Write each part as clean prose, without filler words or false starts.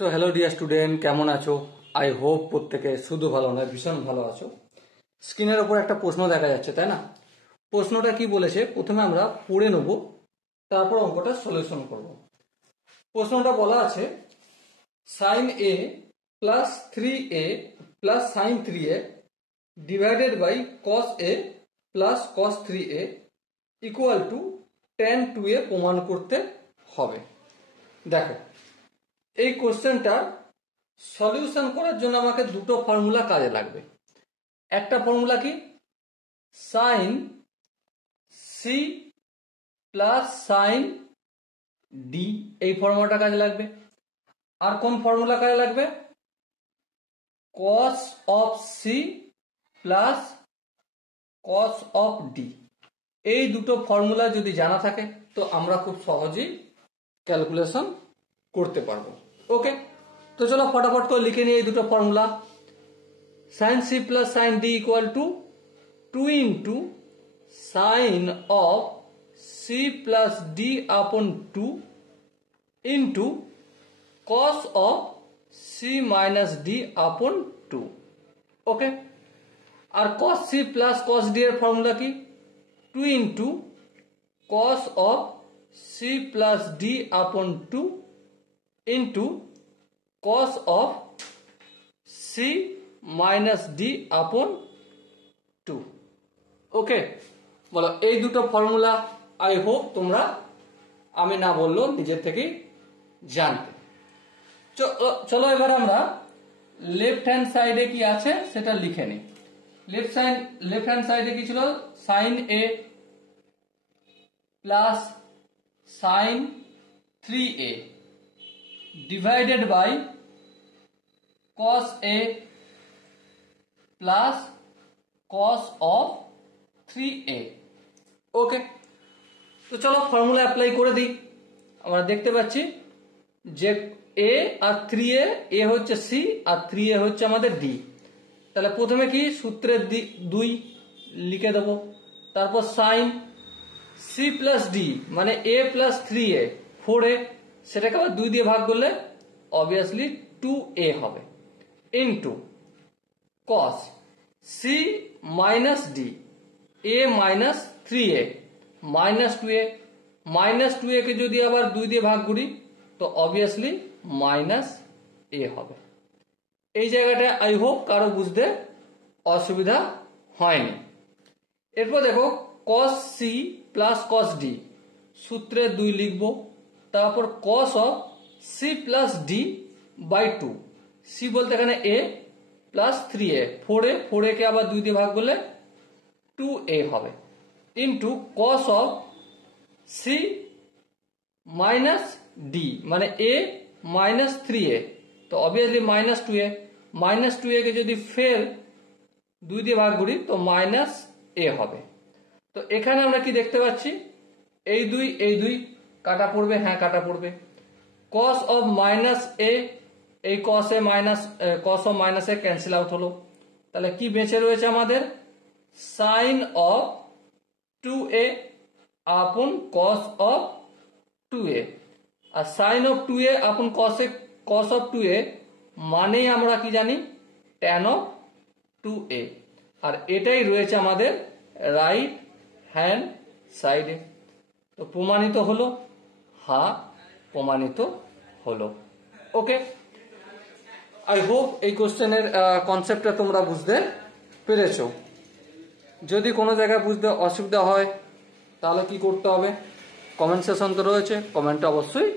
So hello dear student, কেমন আছো? I hope প্রত্যেকে শুধু ভালো নয় ভীষণ ভালো আছো। স্ক্রিনের ওপর একটা প্রশ্ন দেখা যাচ্ছে, তাই না? প্রশ্নটা কি বলেছে প্রথমে আমরা পড়ে নেব, তারপর অঙ্কটা সলিউশন করব। প্রশ্নটা বলা আছে sine a plus 3a plus sine 3a divided by cos a plus cos 3a equal to tan 2a প্রমাণ করতে হবে। দেখো, এই কোশ্চেনটা সলিউশন করার জন্য আমাকে দুটো ফর্মুলা কাজে লাগবে। একটা ফর্মুলা কি, sine C plus sine D, এই ফর্মুলাটা কাজে লাগবে। আর কোন ফর্মুলা কাজে লাগবে, cos of C plus cos of D. এই দুটো ফর্মুলা যদি জানা থাকে তো আমরা খুব সহজেই ক্যালকুলেশন করতে পারবো। ওকে, তো চলো ফটাফট করে লিখে নিই এই দুটো formula. Sine C plus sine D equal to 2 into sine of C plus D upon 2 into cos of C minus D upon 2। Okay, আর cos C plus cos D এর ফর্মুলা কি, 2 into cos of C plus D upon 2 into cos of c minus d upon 2। Okay, বলো এই দুটো formula I hope তোমরা আমি না বললো নিজের থেকেই জানতে। চলো এবার আমরা লেফট হ্যান্ড সাইডে কি আছে সেটা লিখে নিই। লেফট হ্যান্ড সাইডে কি ছিল, sine a plus sine 3a divided by cos a plus cos of 3a। Okay, তো চলো ফর্মুলা অ্যাপ্লাই করে দিই। আমরা দেখতে পাচ্ছি যে a আর 3a, a হচ্ছে c আর 3a হচ্ছে আমাদের d। তাহলে প্রথমে কি সূত্রের 2 লিখে দেবো, তারপর সাইন c প্লাস d মানে a প্লাস 3a 4a, সেটাকে আবার 2 দিয়ে ভাগ করলে অবভিয়াসলি 2a হবে, into cos C minus D a minus 3a minus 2a, minus 2a কে যদি আবার 2 দিয়ে ভাগ করি তো অবভিয়াসলি মাইনাস a হবে। এই জায়গাটা আই হোপ কারো বুঝতে অসুবিধা হয়নি। এরপর দেখো cos C plus cos D, সূত্রে 2 লিখবো, তারপর cos of C plus D by 2, C বলতে এখানে a প্লাস 3a, 4a কে আবার 2 দিয়ে ভাগ করলে 2a হবে, into cos of C minus D মানে a মাইনাস 3a, তো অবভিয়াসলি মাইনাস 2a কে যদি ফের 2 দিয়ে ভাগ করি তো মাইনাস a হবে। তো এখানে আমরা কি দেখতে পাচ্ছি, এই 2 কাটা পড়বে, হ্যাঁ কাটা পড়বে। cos অফ মাইনাস এ, এই cos of minus A cancel out হলো, তাহলে কি বেঁচে রয়েছে আমাদের, sign of 2a upon cos of 2a। আর sine of 2a upon cos of 2a মানেই আমরা কি জানি, tan অফ 2a। আর এটাই রয়েছে আমাদের রাইট হ্যান্ড সাইডে। তো প্রমাণিত হলো, হ্যাঁ প্রমাণিত হলো। ওকে, আই হোপ এই কোশ্চেনের কনসেপ্টটা তোমরা বুঝতে পেরেছো। যদি কোনো জায়গায় বুঝতে অসুবিধা হয় তাহলে কি করতে হবে, কমেন্ট সেকশন তো রয়েছে, কমেন্টে অবশ্যই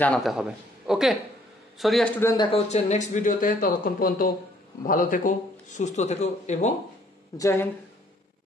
জানাতে হবে। ওকে, সরিয়া স্টুডেন্ট, দেখা হচ্ছে নেক্সট ভিডিওতে। ততক্ষণ পর্যন্ত ভালো থেকো, সুস্থ থেকো এবং জয় হিন্দ।